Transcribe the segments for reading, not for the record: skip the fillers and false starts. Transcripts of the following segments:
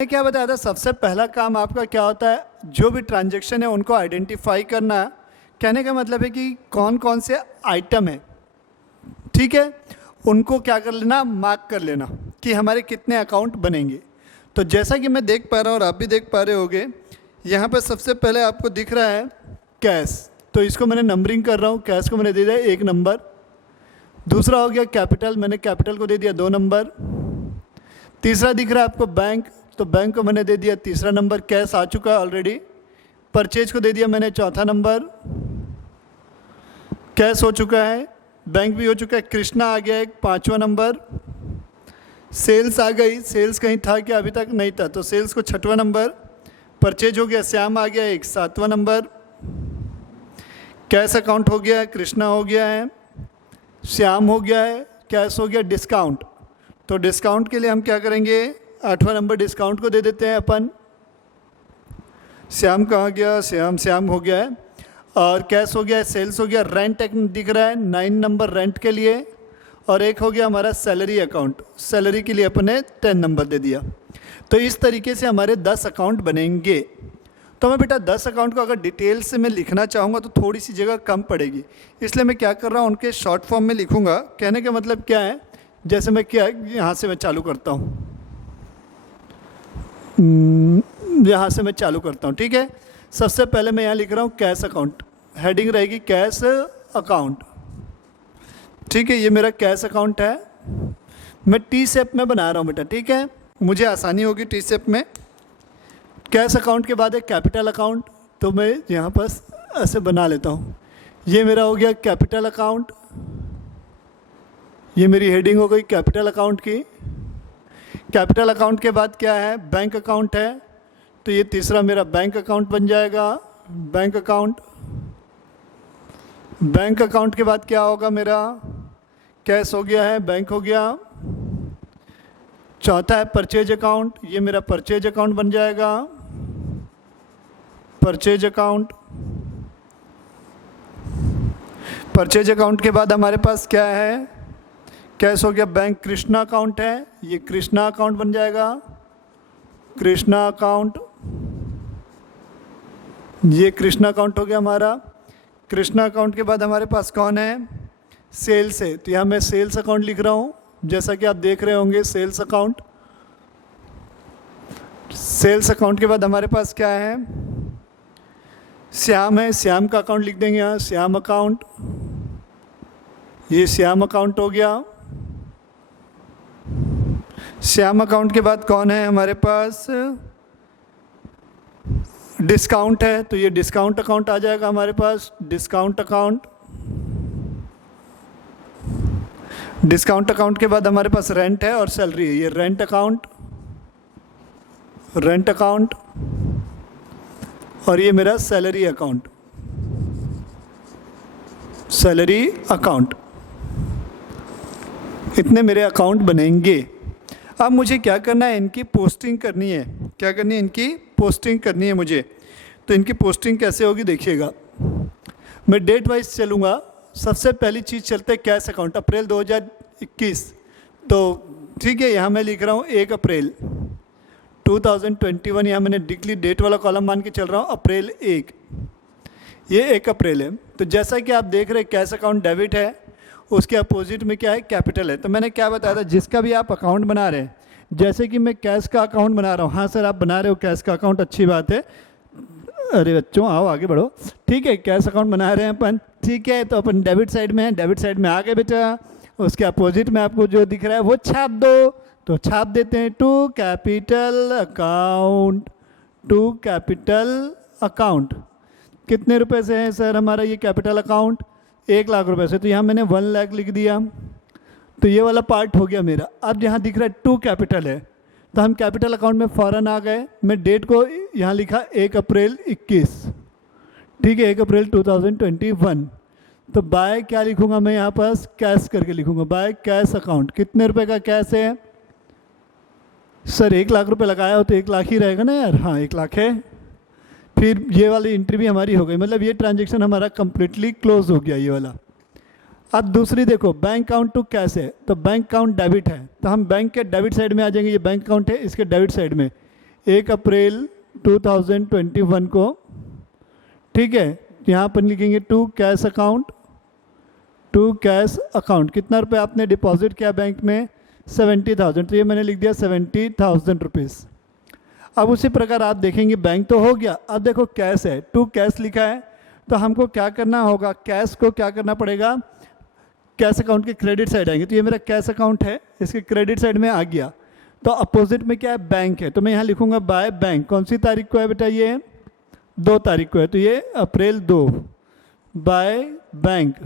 क्या बताया था, सबसे पहला काम आपका क्या होता है, जो भी ट्रांजैक्शन है उनको आइडेंटिफाई करना। कहने का मतलब है कि कौन कौन से आइटम है, ठीक है, उनको क्या कर लेना, मार्क कर लेना कि हमारे कितने अकाउंट बनेंगे। तो जैसा कि मैं देख पा रहा हूँ और आप भी देख पा रहे होगे, यहाँ पर सबसे पहले आपको दिख रहा है कैश, तो इसको मैंने नंबरिंग कर रहा हूँ। कैश को मैंने दे दिया 1 नंबर। दूसरा हो गया कैपिटल, मैंने कैपिटल को दे दिया 2 नंबर। तीसरा दिख रहा है आपको बैंक, तो बैंक को मैंने दे दिया 3रा नंबर, कैश आ चुका है ऑलरेडी। परचेज को दे दिया मैंने 4था नंबर, कैश हो चुका है, बैंक भी हो चुका है। कृष्णा आ गया एक 5वां नंबर। सेल्स आ गई, सेल्स कहीं था क्या, अभी तक नहीं था, तो सेल्स को 6वां नंबर। परचेज हो गया, श्याम आ गया एक 7वां नंबर। कैश अकाउंट हो गया है, कृष्णा हो गया है, श्याम हो गया है, कैश हो गया। डिस्काउंट, तो डिस्काउंट के लिए हम क्या करेंगे, 8वां नंबर डिस्काउंट को दे देते हैं अपन। श्याम कहाँ गया, श्याम हो गया है। और कैश हो गया है, सेल्स हो गया। रेंट एक दिख रहा है 9 नंबर रेंट के लिए। और एक हो गया हमारा सैलरी अकाउंट, सैलरी के लिए अपने 10 नंबर दे दिया। तो इस तरीके से हमारे 10 अकाउंट बनेंगे। तो मैं बेटा 10 अकाउंट को अगर डिटेल से मैं लिखना चाहूँगा तो थोड़ी सी जगह कम पड़ेगी, इसलिए मैं क्या कर रहा हूँ, उनके शॉर्ट फॉर्म में लिखूँगा। कहने का मतलब क्या है, जैसे मैं क्या यहाँ से मैं चालू करता हूँ, यहाँ से मैं चालू करता हूँ, ठीक है। सबसे पहले मैं यहाँ लिख रहा हूँ कैश अकाउंट, हेडिंग रहेगी कैश अकाउंट, ठीक है। ये मेरा कैश अकाउंट है, मैं टी शेप में बना रहा हूँ बेटा, ठीक है, मुझे आसानी होगी टी शेप में। कैश अकाउंट के बाद एक कैपिटल अकाउंट, तो मैं यहाँ पर ऐसे बना लेता हूँ। ये मेरा हो गया कैपिटल अकाउंट, ये मेरी हेडिंग हो गई कैपिटल अकाउंट की। कैपिटल अकाउंट के बाद क्या है, बैंक अकाउंट है, तो ये 3रा मेरा बैंक अकाउंट बन जाएगा, बैंक अकाउंट। बैंक अकाउंट के बाद क्या होगा मेरा, कैश हो गया है, बैंक हो गया। चौथा है परचेज अकाउंट, ये मेरा परचेज अकाउंट बन जाएगा, परचेज अकाउंट। परचेज अकाउंट के बाद हमारे पास क्या है, कैश हो गया, बैंक। कृष्णा अकाउंट है, ये कृष्णा अकाउंट बन जाएगा, कृष्णा अकाउंट। ये कृष्णा अकाउंट हो गया हमारा। कृष्णा अकाउंट के बाद हमारे पास कौन है, सेल्स है, तो यहाँ मैं सेल्स अकाउंट लिख रहा हूँ, जैसा कि आप देख रहे होंगे सेल्स अकाउंट। सेल्स अकाउंट के बाद हमारे पास क्या है, श्याम है, श्याम का अकाउंट लिख देंगे यहाँ, श्याम अकाउंट। ये श्याम अकाउंट हो गया। श्याम अकाउंट के बाद कौन है हमारे पास, डिस्काउंट है, तो ये डिस्काउंट अकाउंट आ जाएगा हमारे पास, डिस्काउंट अकाउंट। डिस्काउंट अकाउंट के बाद हमारे पास रेंट है और सैलरी है, ये रेंट अकाउंट, रेंट अकाउंट। और ये मेरा सैलरी अकाउंट, सैलरी अकाउंट। इतने मेरे अकाउंट बनेंगे। अब मुझे क्या करना है, इनकी पोस्टिंग करनी है। क्या करनी है, इनकी पोस्टिंग करनी है मुझे। तो इनकी पोस्टिंग कैसे होगी देखिएगा, मैं डेट वाइज चलूँगा। सबसे पहली चीज़ चलते हैं कैश अकाउंट, अप्रैल 2021। तो ठीक है, यहाँ मैं लिख रहा हूँ 1 अप्रैल 2021, यहाँ मैंने डिक्ली डेट वाला कॉलम मान के चल रहा हूँ, अप्रैल 1, ये 1 अप्रैल है। तो जैसा कि आप देख रहे हैं कैश अकाउंट डेबिट है, उसके अपोजिट में क्या है, कैपिटल है। तो मैंने क्या बताया था, जिसका भी आप अकाउंट बना रहे हैं, जैसे कि मैं कैश का अकाउंट बना रहा हूँ, हाँ सर आप बना रहे हो कैश का अकाउंट, अच्छी बात है, अरे बच्चों आओ आगे बढ़ो, ठीक है। कैश अकाउंट बना रहे हैं अपन, ठीक है, तो अपन डेबिट साइड में हैं, डेबिट साइड में आ गए बेटा। उसके अपोजिट में आपको जो दिख रहा है वो छाप दो, तो छाप देते हैं, to capital account, to capital account. कितने रुपए से है सर हमारा ये कैपिटल अकाउंट, 1 लाख रुपए से, तो यहाँ मैंने 1 लाख लिख दिया। तो ये वाला पार्ट हो गया मेरा। अब यहाँ दिख रहा है टू कैपिटल है, तो हम कैपिटल अकाउंट में फ़ौरन आ गए। मैं डेट को यहाँ लिखा 1 अप्रैल 21, ठीक है, 1 अप्रैल 2021। तो बाय क्या लिखूँगा मैं यहाँ पास, कैश करके लिखूँगा, बाय कैश अकाउंट। कितने रुपए का कैश है सर, 1 लाख रुपए लगाया हो तो 1 लाख ही रहेगा ना यार, हाँ 1 लाख है। फिर ये वाली एंट्री भी हमारी हो गई, मतलब ये ट्रांजेक्शन हमारा कम्प्लीटली क्लोज हो गया ये वाला। अब दूसरी देखो, बैंक अकाउंट टू कैश है, तो बैंक अकाउंट डेबिट है, तो हम बैंक के डेबिट साइड में आ जाएंगे। ये बैंक अकाउंट है, इसके डेबिट साइड में 1 अप्रैल 2021 को, ठीक है। यहाँ पर लिखेंगे to cash account, to cash account कितना रुपये आपने डिपॉजिट किया बैंक में, 70,000, तो ये मैंने लिख दिया 70,000 रुपीज़। अब उसी प्रकार आप देखेंगे बैंक तो हो गया, अब देखो कैश है, टू कैश लिखा है, तो हमको क्या करना होगा, कैश को क्या करना पड़ेगा, कैश अकाउंट के क्रेडिट साइड आएंगे। तो ये मेरा कैश अकाउंट है, इसके क्रेडिट साइड में आ गया, तो अपोजिट में क्या है, बैंक है, तो मैं यहाँ लिखूंगा बाय बैंक। कौन सी तारीख को है बेटा, ये 2 तारीख को है, तो ये अप्रैल 2, बाय बैंक।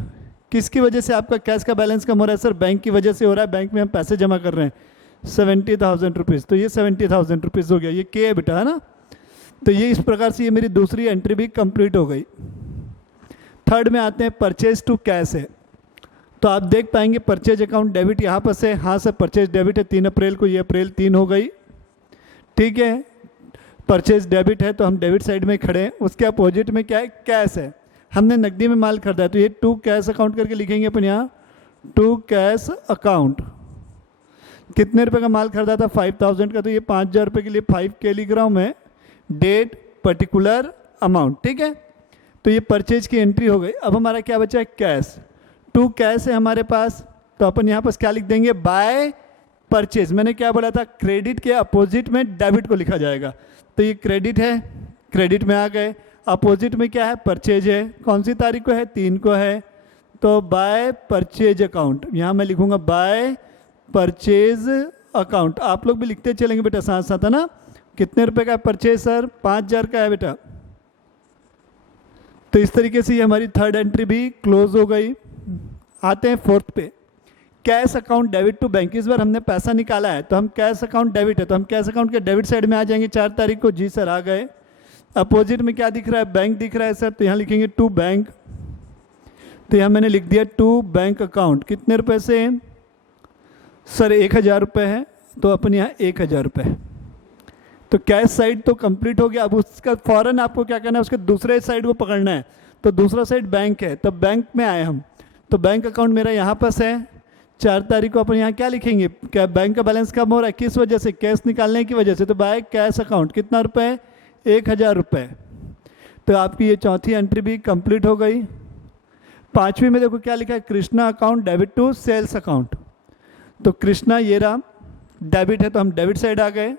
किसकी वजह से आपका कैश का बैलेंस कम हो रहा है, सर बैंक की वजह से हो रहा है, बैंक में हम पैसे जमा कर रहे हैं 70,000 रुपीज़, तो ये 70,000 रुपीज़ हो गया, ये के है बेटा, है ना। तो ये इस प्रकार से ये मेरी दूसरी एंट्री भी कंप्लीट हो गई। थर्ड में आते हैं, परचेज टू कैश है, तो आप देख पाएंगे परचेज अकाउंट डेबिट यहाँ पर से, हाँ सर परचेज डेबिट है 3 अप्रैल को, ये अप्रैल 3 हो गई, ठीक है। परचेज डेबिट है तो हम डेबिट साइड में खड़े हैं, उसके अपोजिट में क्या है, कैश है, हमने नकदी में माल खरीदा है, तो ये टू कैश अकाउंट करके लिखेंगे अपन यहाँ, टू कैश अकाउंट। कितने रुपए का माल खरीदा था, 5,000 का, तो ये 5,000 रुपये के लिए 5 के लिख रहा हूँ मैं, डेट पर्टिकुलर अमाउंट, ठीक है। तो ये परचेज की एंट्री हो गई। अब हमारा क्या बचा है, कैश, टू कैश है हमारे पास, तो अपन यहाँ पर क्या लिख देंगे, बाय परचेज। मैंने क्या बोला था, क्रेडिट के अपोजिट में डेबिट को लिखा जाएगा, तो ये क्रेडिट है, क्रेडिट में आ गए, अपोजिट में क्या है, परचेज है, कौन सी तारीख को है, 3 को है, तो बाय परचेज अकाउंट, यहाँ मैं लिखूंगा बाय परचेज अकाउंट। आप लोग भी लिखते चलेंगे बेटा साथ साथ, है ना। कितने रुपए का है परचेज, सर 5,000 का है बेटा। तो इस तरीके से ये हमारी थर्ड एंट्री भी क्लोज हो गई। आते हैं फोर्थ पे, cash account debit to bank. इस बार हमने पैसा निकाला है, तो हम कैश अकाउंट डेबिट है, तो हम कैश अकाउंट के डेबिट साइड में आ जाएंगे 4 तारीख को, जी सर आ गए। अपोजिट में क्या दिख रहा है, बैंक दिख रहा है सर, तो यहाँ लिखेंगे टू बैंक, तो यहाँ मैंने लिख दिया टू बैंक अकाउंट। कितने रुपए से, सर 1,000 रुपये है, तो अपन यहाँ 1,000 रुपये। तो कैश साइड तो कंप्लीट हो गया। अब उसका फ़ौरन आपको क्या करना है, उसके दूसरे साइड को पकड़ना है, तो दूसरा साइड बैंक है, तो बैंक में आए हम, तो बैंक अकाउंट मेरा यहाँ पास है। 4 तारीख को अपन यहाँ क्या लिखेंगे, क्या बैंक का बैलेंस कम हो रहा है, किस वजह से, कैश निकालने की वजह से, तो बाय कैश अकाउंट। कितना रुपए, 1,000 रुपये। तो आपकी ये चौथी एंट्री भी कंप्लीट हो गई। 5वीं में देखो क्या लिखा है, Krishna account debit to sales account. तो कृष्णा ये रहा, डेबिट है तो हम डेबिट साइड आ गए।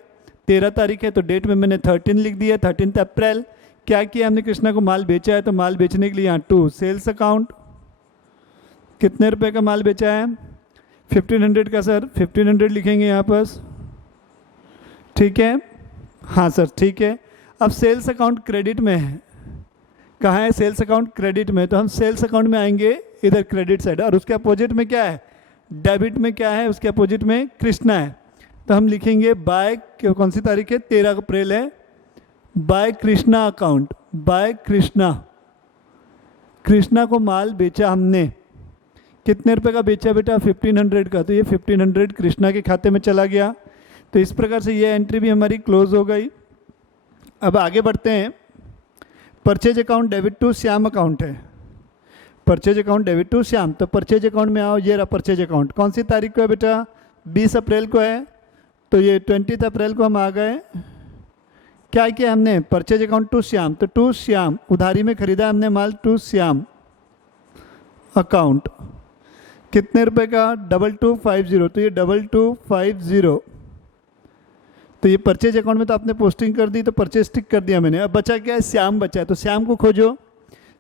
13 तारीख है तो डेट में मैंने 13 लिख दिया, 13 अप्रैल। क्या किया हमने, कृष्णा को माल बेचा है, तो माल बेचने के लिए यहाँ टू सेल्स अकाउंट। कितने रुपए का माल बेचा है, 1,500 का सर, 1,500 लिखेंगे यहाँ पास, ठीक है, हाँ सर ठीक है। अब सेल्स अकाउंट क्रेडिट में है, कहाँ है सेल्स अकाउंट, क्रेडिट में, तो हम सेल्स अकाउंट में आएंगे इधर क्रेडिट साइड, और उसके अपोजिट में क्या है, डेबिट में क्या है, उसके अपोजिट में कृष्णा है, तो हम लिखेंगे बाय, कौन सी तारीख है, 13 अप्रैल है, by Krishna account, by Krishna. Krishna को माल बेचा हमने, कितने रुपए का बेचा बेटा, 1,500 का, तो ये 1,500 कृष्णा के खाते में चला गया। तो इस प्रकार से ये एंट्री भी हमारी क्लोज हो गई। अब आगे बढ़ते हैं, purchase account debit to Shyam account है, purchase account debit to Shyam. तो परचेज अकाउंट में आओ, ये रहा परचेज अकाउंट, कौन सी तारीख को है बेटा, 20 अप्रैल को है, तो ये 20 अप्रैल को हम आ गए। क्या किया हमने, परचेज अकाउंट टू श्याम, तो टू श्याम, उधारी में खरीदा हमने माल, टू श्याम अकाउंट। कितने रुपए का, 2250, तो ये 2250, तो ये परचेज अकाउंट में तो आपने पोस्टिंग कर दी, तो परचेज टिक कर दिया मैंने। अब बचा क्या है, श्याम बचा है, तो श्याम को खोजो,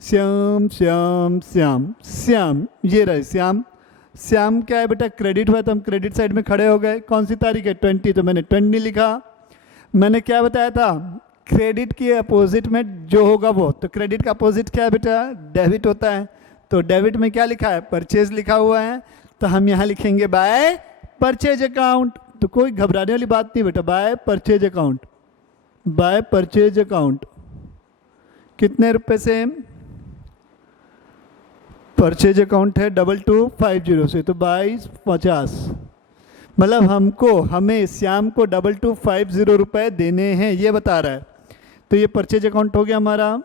श्याम श्याम श्याम श्याम, ये रहे श्याम। श्याम क्या है बेटा, क्रेडिट हुआ, तो हम क्रेडिट साइड में खड़े हो गए। कौन सी तारीख है, 20, तो मैंने 20 लिखा। मैंने क्या बताया था, क्रेडिट के अपोजिट में जो होगा वो, तो क्रेडिट का अपोजिट क्या है बेटा, डेबिट होता है, तो डेबिट में क्या लिखा है, परचेज लिखा हुआ है, तो हम यहाँ लिखेंगे बाय परचेज अकाउंट। तो कोई घबराने वाली बात नहीं बेटा, by purchase account, by purchase account. कितने रुपए से, परचेज अकाउंट है 2250 से, तो 2250, मतलब हमें श्याम को 2250 रुपये देने हैं, ये बता रहा है। तो ये परचेज अकाउंट हो गया हमारा।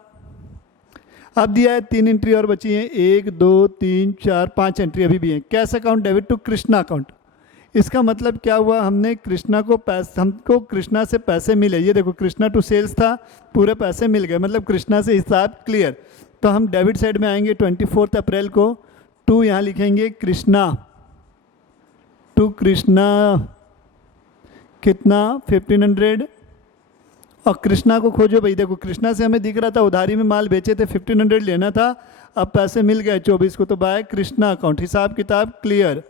अब दिया है 3 एंट्री और बची हैं, 1 2 3 4 5 एंट्री अभी भी हैं। Cash account debit to Krishna account, इसका मतलब क्या हुआ, हमने कृष्णा को हमको कृष्णा से पैसे मिले, ये देखो कृष्णा टू सेल्स था, पूरे पैसे मिल गए, मतलब कृष्णा से हिसाब क्लियर। तो हम डेबिट साइड में आएंगे 24 अप्रैल को, टू यहाँ लिखेंगे कृष्णा, टू कृष्णा कितना 1500, और कृष्णा को खोजो भाई। देखो कृष्णा से हमें दिख रहा था उधारी में माल बेचे थे, 1500 लेना था, अब पैसे मिल गए 24 को, तो बाय कृष्णा अकाउंट, हिसाब किताब क्लियर,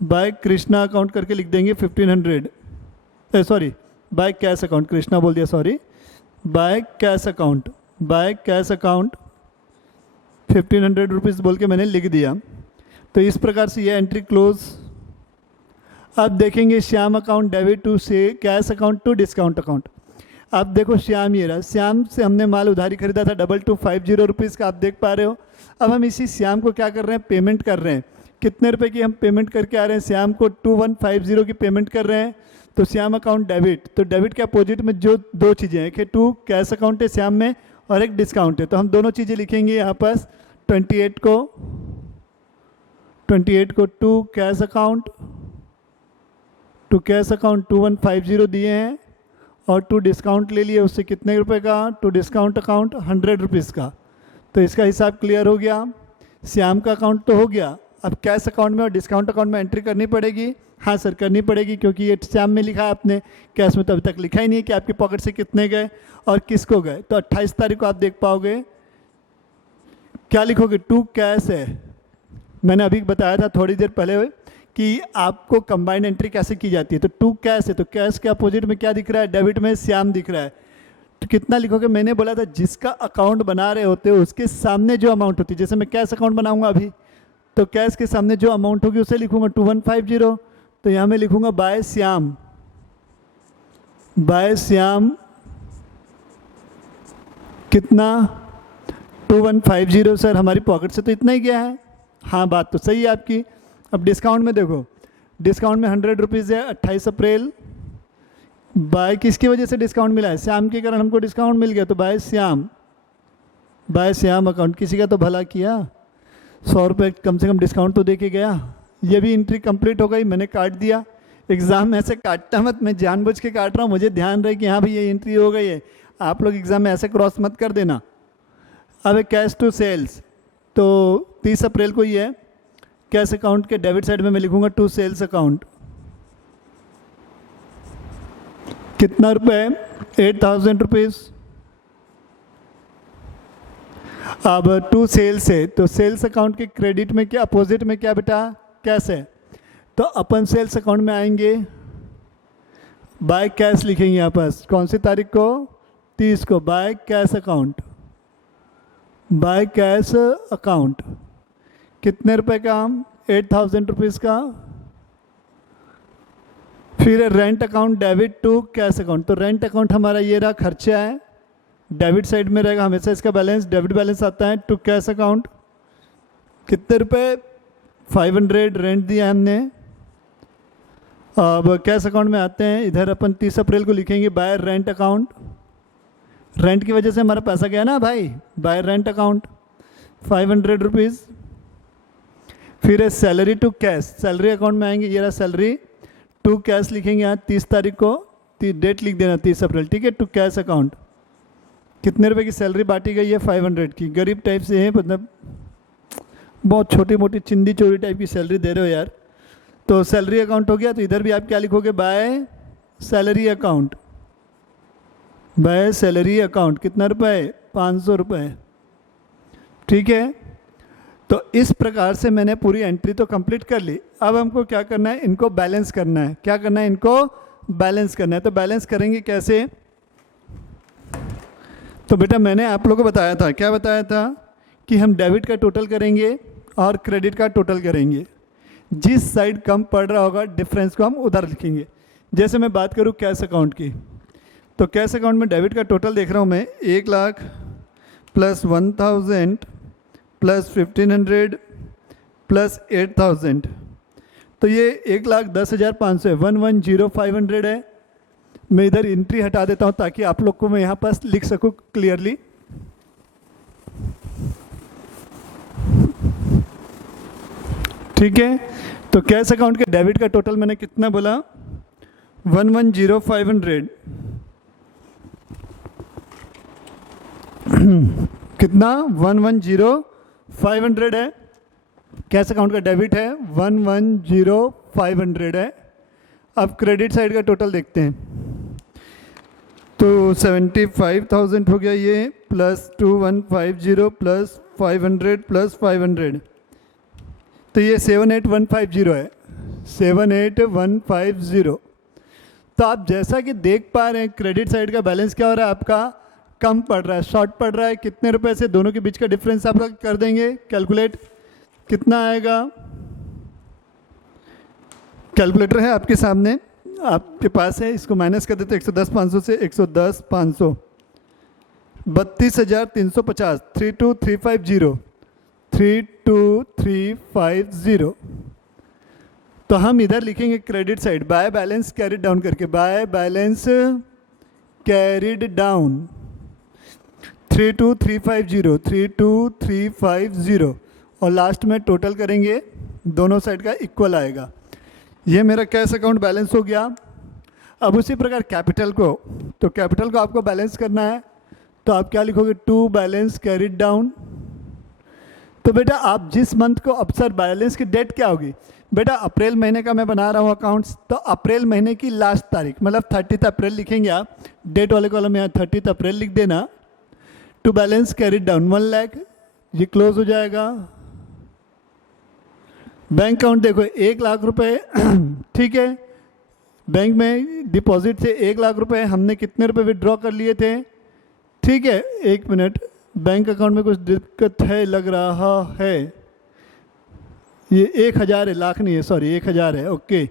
बाय कृष्णा अकाउंट करके लिख देंगे 1500, sorry bye cash account, Krishna बोल दिया sorry, bye cash account, by cash account 1500 rupees बोल के मैंने लिख दिया। तो इस प्रकार से ये एंट्री क्लोज। अब देखेंगे श्याम अकाउंट डेबिट टू से cash account to discount account. अब देखो श्याम ये रहा, श्याम से हमने माल उधारी खरीदा था 2250 रुपीज़ का, आप देख पा रहे हो। अब हम इसी श्याम को क्या कर रहे हैं, पेमेंट कर रहे हैं। कितने रुपए की हम पेमेंट करके आ रहे हैं, श्याम को 2150 की पेमेंट कर रहे हैं। तो श्याम अकाउंट डेबिट, तो डेबिट के अपोजिट में जो दो चीज़ें हैं, एक टू कैश अकाउंट है श्याम में और एक डिस्काउंट है, तो हम दोनों चीज़ें लिखेंगे यहाँ पास। 28 को to cash account, to cash account 2150 दिए हैं, और टू डिस्काउंट ले लिए, उससे कितने रुपए का, टू डिस्काउंट अकाउंट 100 रुपीज़ का। तो इसका हिसाब क्लियर हो गया। श्याम का अकाउंट तो हो गया, अब कैश अकाउंट में और डिस्काउंट अकाउंट में एंट्री करनी पड़ेगी। हाँ सर करनी पड़ेगी, क्योंकि ये श्याम में लिखा है आपने, कैश में तो अभी तक लिखा ही नहीं है कि आपकी पॉकेट से कितने गए और किसको गए। तो 28 तारीख को आप देख पाओगे, क्या लिखोगे, टू कैश है। मैंने अभी बताया था थोड़ी देर पहले कि आपको कंबाइंड एंट्री कैसे की जाती है। तो टू कैश है, तो कैश के अपोजिट में क्या दिख रहा है, डेबिट में श्याम दिख रहा है। तो कितना लिखोगे, मैंने बोला था जिसका अकाउंट बना रहे होते हो उसके सामने जो अमाउंट होती है, जैसे मैं कैश अकाउंट बनाऊंगा अभी, तो कैश के सामने जो अमाउंट होगी उसे लिखूंगा 2150। तो यहाँ मैं लिखूंगा बाय श्याम, बाय श्याम कितना 2150। सर हमारी पॉकेट से तो इतना ही गया है। हाँ बात तो सही है आपकी। अब डिस्काउंट में देखो, डिस्काउंट में 100 रुपीज़ है 28 अप्रैल। बाय किसकी वजह से डिस्काउंट मिला है, श्याम के कारण हमको डिस्काउंट मिल गया, तो by Shyam, by Shyam account. किसी का तो भला किया, 100 रुपये कम से कम डिस्काउंट तो दे के गया। ये भी एंट्री कंप्लीट हो गई, मैंने काट दिया। एग्ज़ाम में ऐसे काटता मत, मैं जानबूझ के काट रहा हूँ, मुझे ध्यान रहे कि हाँ भाई ये एंट्री हो गई है। आप लोग एग्ज़ाम में ऐसे क्रॉस मत कर देना। अब कैश टू सेल्स, तो 30 अप्रैल को ही है। कैश अकाउंट के डेबिट साइड में मैं लिखूंगा टू सेल्स अकाउंट, कितना रुपए, 8000 रुपीज़। अब टू सेल्स है, तो सेल्स अकाउंट के क्रेडिट में क्या, अपोजिट में क्या बेटा, कैश है। तो अपन सेल्स अकाउंट में आएंगे, बाय कैश लिखेंगे यहाँ पास। कौन सी तारीख को, 30 को, by cash account, by cash account कितने रुपए का, 8000 रुपीज़ का। फिर rent account debit to cash account, तो रेंट अकाउंट हमारा ये रहा, खर्चा है, डेबिट साइड में रहेगा हमेशा इसका बैलेंस, डेबिट बैलेंस आता है टू कैश अकाउंट। कितने रुपए, 500 रेंट दिया हमने। अब कैश अकाउंट में आते हैं, इधर अपन 30 अप्रैल को लिखेंगे बाय रेंट अकाउंट। रेंट की वजह से हमारा पैसा गया ना भाई, बाय रेंट अकाउंट 500 रुपीज़। फिर है salary to cash, salary account में आएंगे, ये रहा सैलरी टू कैश लिखेंगे यहाँ 30 तारीख को, डेट लिख देना 30 अप्रैल, ठीक है। टू कैश अकाउंट कितने रुपए की सैलरी बांटी गई है, 500 की। गरीब टाइप से है, मतलब बहुत छोटी मोटी चिंदी चोरी टाइप की सैलरी दे रहे हो यार। तो सैलरी अकाउंट हो गया, तो इधर भी आप क्या लिखोगे, by salary account, by salary account कितना रुपए, 500 रुपये, ठीक है। तो इस प्रकार से मैंने पूरी एंट्री तो कंप्लीट कर ली। अब हमको क्या करना है, इनको बैलेंस करना है। क्या करना है, इनको बैलेंस करना है। तो बैलेंस करेंगे कैसे, तो बेटा मैंने आप लोगों को बताया था, क्या बताया था कि हम डेबिट का टोटल करेंगे और क्रेडिट का टोटल करेंगे। जिस साइड कम पड़ रहा होगा डिफरेंस को हम उधर लिखेंगे। जैसे मैं बात करूँ कैश अकाउंट की, तो कैश अकाउंट में डेबिट का टोटल देख रहा हूँ मैं, 1 लाख प्लस 1000 प्लस 1500 प्लस 8000, तो ये 1,10,500 है, 1,10,500 है। मैं इधर एंट्री हटा देता हूँ ताकि आप लोग को मैं यहाँ पास लिख सकूँ क्लियरली। ठीक है, तो कैश अकाउंट के डेबिट का टोटल मैंने कितना बोला, 110,500 कितना 110,500 है। कैश अकाउंट का डेबिट है 110,500 है। अब क्रेडिट साइड का टोटल देखते हैं, तो 75,000 हो गया ये, प्लस 2150 प्लस 500 प्लस 500, तो ये 78,150 है, 78,150। तो आप जैसा कि देख पा रहे हैं क्रेडिट साइड का बैलेंस क्या हो रहा है आपका, कम पड़ रहा है, शॉर्ट पड़ रहा है। कितने रुपए से दोनों के बीच का डिफरेंस आपका कर देंगे कैलकुलेट, कितना आएगा। कैलकुलेटर है आपके सामने, आपके पास है, इसको माइनस कर देते 110,500 से 110,500, 32,350, 32,350, 32,350। तो हम इधर लिखेंगे credit side by balance carried down करके, बाय बैलेंस कैरिड डाउन 32,350, 32,350, और लास्ट में टोटल करेंगे, दोनों साइड का इक्वल आएगा। ये मेरा कैश अकाउंट बैलेंस हो गया। अब उसी प्रकार कैपिटल को, तो कैपिटल को आपको बैलेंस करना है, तो आप क्या लिखोगे, टू बैलेंस कैरिड डाउन। तो बेटा आप जिस मंथ को, अब सर बैलेंस की डेट क्या होगी, बेटा अप्रैल महीने का मैं बना रहा हूँ अकाउंट्स, तो अप्रैल महीने की लास्ट तारीख मतलब 30 अप्रैल लिखेंगे आप, डेट वाले कॉलम में यहाँ 30 अप्रैल लिख देना। To balance carried down 1 lakh, ये क्लोज हो जाएगा। बैंक अकाउंट देखो 1 लाख रुपए ठीक है, बैंक में डिपॉजिट से 1 लाख रुपए, हमने कितने रुपए विड्रॉ कर लिए थे, ठीक है। 1 मिनट, बैंक अकाउंट में कुछ दिक्कत है लग रहा है, ये 1,000 है, लाख नहीं है, सॉरी 1,000 है, ओके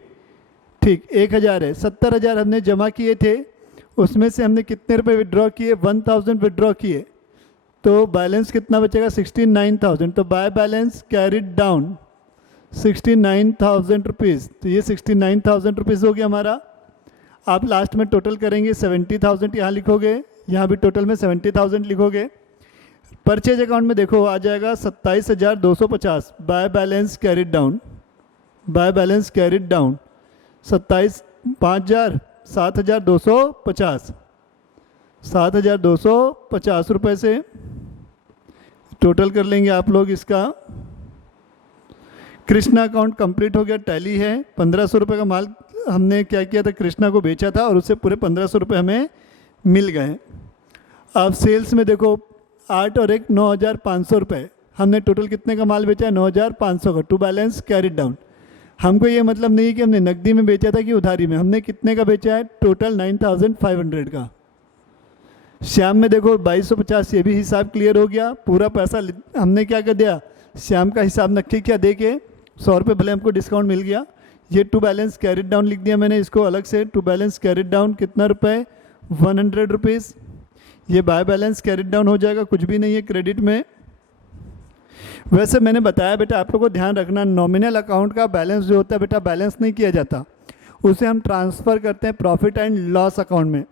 ठीक 1,000 है। 70,000 हमने जमा किए थे, उसमें से हमने कितने रुपए विड्रॉ किए, 1,000 विड्रॉ किए, तो बैलेंस कितना बचेगा 69,000। तो by balance carried down 69,000 rupees, तो ये 69,000 रुपीज़ हो गया हमारा। आप लास्ट में टोटल करेंगे 70,000 यहाँ लिखोगे, यहाँ भी टोटल में 70,000 लिखोगे। परचेज अकाउंट में देखो आ जाएगा 27,250, by balance carried down, by balance carried down 7,250 7,250 रुपये से टोटल कर लेंगे आप लोग इसका। कृष्णा अकाउंट कंप्लीट हो गया, टैली है। 1,500 रुपये का माल हमने क्या किया था, कृष्णा को बेचा था और उससे पूरे 1,500 रुपये हमें मिल गए। अब सेल्स में देखो 8 और 1 9,500 रुपये, हमने टोटल कितने का माल बेचा है, 9,500 का। टू बैलेंस कैरिड डाउन, हमको ये मतलब नहीं कि हमने नकदी में बेचा था कि उधारी में, हमने कितने का बेचा है, टोटल 9,500 का। श्याम में देखो 2,250, ये भी हिसाब क्लियर हो गया। पूरा पैसा हमने क्या कर दिया, श्याम का हिसाब नक्की क्या दे के 100 रुपये भले हमको डिस्काउंट मिल गया। ये टू बैलेंस कैरिड डाउन लिख दिया मैंने इसको अलग से। टू बैलेंस कैरिड डाउन कितना रुपए, 100 रुपीज़। ये बाय बैलेंस कैरिड डाउन हो जाएगा, कुछ भी नहीं है क्रेडिट में। वैसे मैंने बताया बेटा आप लोगों को ध्यान रखना, नॉमिनल अकाउंट का बैलेंस जो होता है बेटा बैलेंस नहीं किया जाता, उसे हम ट्रांसफ़र करते हैं प्रॉफिट एंड लॉस अकाउंट में।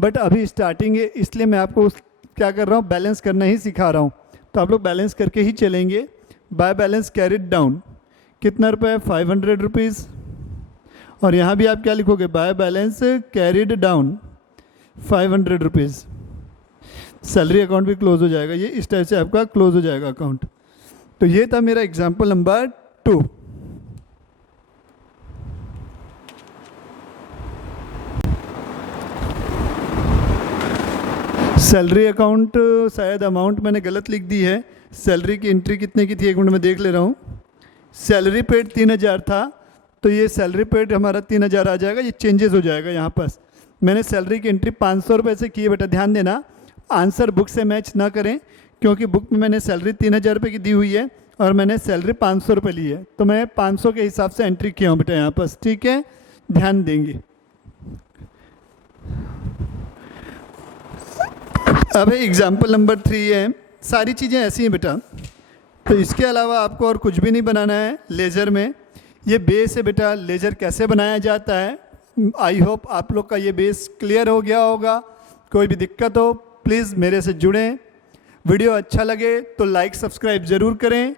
बट अभी स्टार्टिंग है इसलिए मैं आपको क्या कर रहा हूँ, बैलेंस करना ही सिखा रहा हूँ, तो आप लोग बैलेंस करके ही चलेंगे। बाय बैलेंस कैरिड डाउन कितना रुपये, 500 रुपीज़। और यहाँ भी आप क्या लिखोगे, by balance carried down 500 rupees. Salary account भी क्लोज हो जाएगा, ये इस टाइप से आपका क्लोज हो जाएगा अकाउंट। तो ये था मेरा एग्जाम्पल नंबर 2। सैलरी अकाउंट शायद अमाउंट मैंने गलत लिख दी है, सैलरी की एंट्री कितने की थी, एक मिनट में देख ले रहा हूँ। सैलरी पेड 3,000 था, तो ये सैलरी पेड हमारा 3,000 आ जाएगा, ये चेंजेस हो जाएगा यहाँ पर। मैंने सैलरी की एंट्री 500 रुपये से की है बेटा, ध्यान देना आंसर बुक से मैच ना करें, क्योंकि बुक में मैंने सैलरी 3,000 रुपये की दी हुई है और मैंने सैलरी 500 रुपये ली है, तो मैं 500 के हिसाब से एंट्री किया हूँ बेटा यहाँ पर, ठीक है, ध्यान देंगे। अब एग्जाम्पल नंबर 3 है, सारी चीज़ें ऐसी हैं बेटा, तो इसके अलावा आपको और कुछ भी नहीं बनाना है। लेज़र में ये बेस है बेटा, लेज़र कैसे बनाया जाता है, आई होप आप लोग का ये बेस क्लियर हो गया होगा। कोई भी दिक्कत हो प्लीज़ मेरे से जुड़ें। वीडियो अच्छा लगे तो लाइक सब्सक्राइब ज़रूर करें।